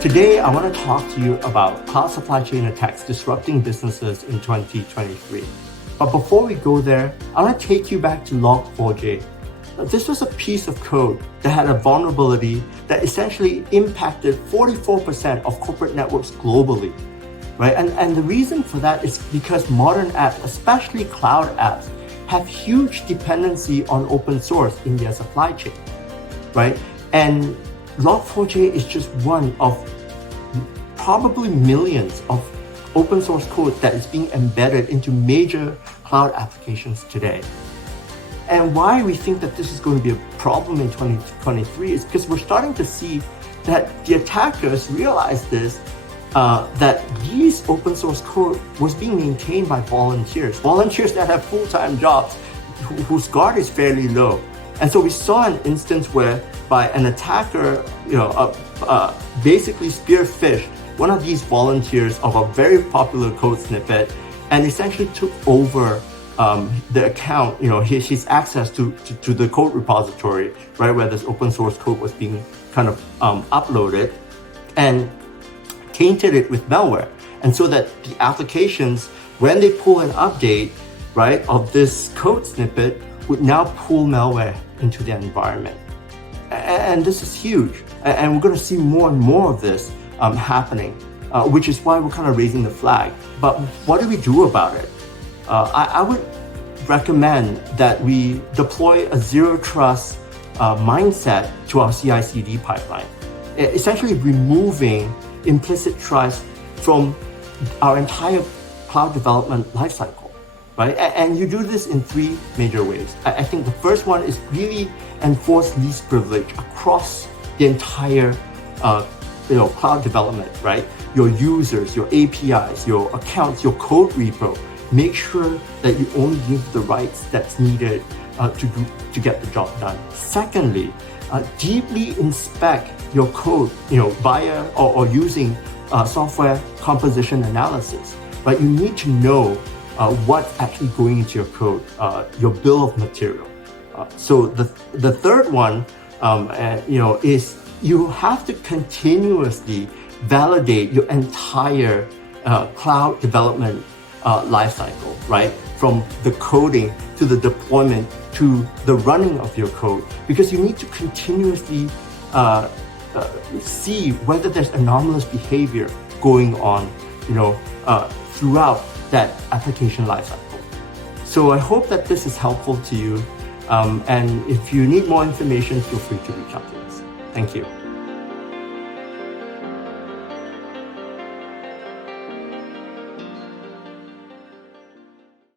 Today, I want to talk to you about cloud supply chain attacks disrupting businesses in 2023. But before we go there, I want to take you back to Log4j. This was a piece of code that had a vulnerability that essentially impacted 44% of corporate networks globally, right? And the reason for that is because modern apps, especially cloud apps, have huge dependency on open source in their supply chain, right? And Log4j is just one of probably millions of open source code that is being embedded into major cloud applications today. And why we think that this is going to be a problem in 2023 is because we're starting to see that the attackers realize this, that these open source code was being maintained by volunteers that have full-time jobs, whose guard is fairly low. And so we saw an instance where by an attacker, basically spearphished one of these volunteers of a very popular code snippet and essentially took over the account, his access to the code repository, right, where this open source code was being kind of uploaded, and tainted it with malware. And so that the applications, when they pull an update, right, of this code snippet, would now pull malware into their environment. And this is huge. And we're going to see more and more of this happening, which is why we're kind of raising the flag. But what do we do about it? I would recommend that we deploy a zero trust mindset to our CI/CD pipeline, essentially removing implicit trust from our entire cloud development lifecycle. Right? And you do this in three major ways. I think the first one is really enforce least privilege across the entire cloud development, right? Your users, your APIs, your accounts, your code repo. Make sure that you only give the rights that's needed to get the job done. Secondly, deeply inspect your code, via or using software composition analysis. Right? You need to know what's actually going into your code, your bill of material. So the third one, is you have to continuously validate your entire cloud development lifecycle, right? From the coding to the deployment to the running of your code, because you need to continuously see whether there's anomalous behavior going on, throughout that application lifecycle. So I hope that this is helpful to you. And if you need more information, feel free to reach out to us. Thank you.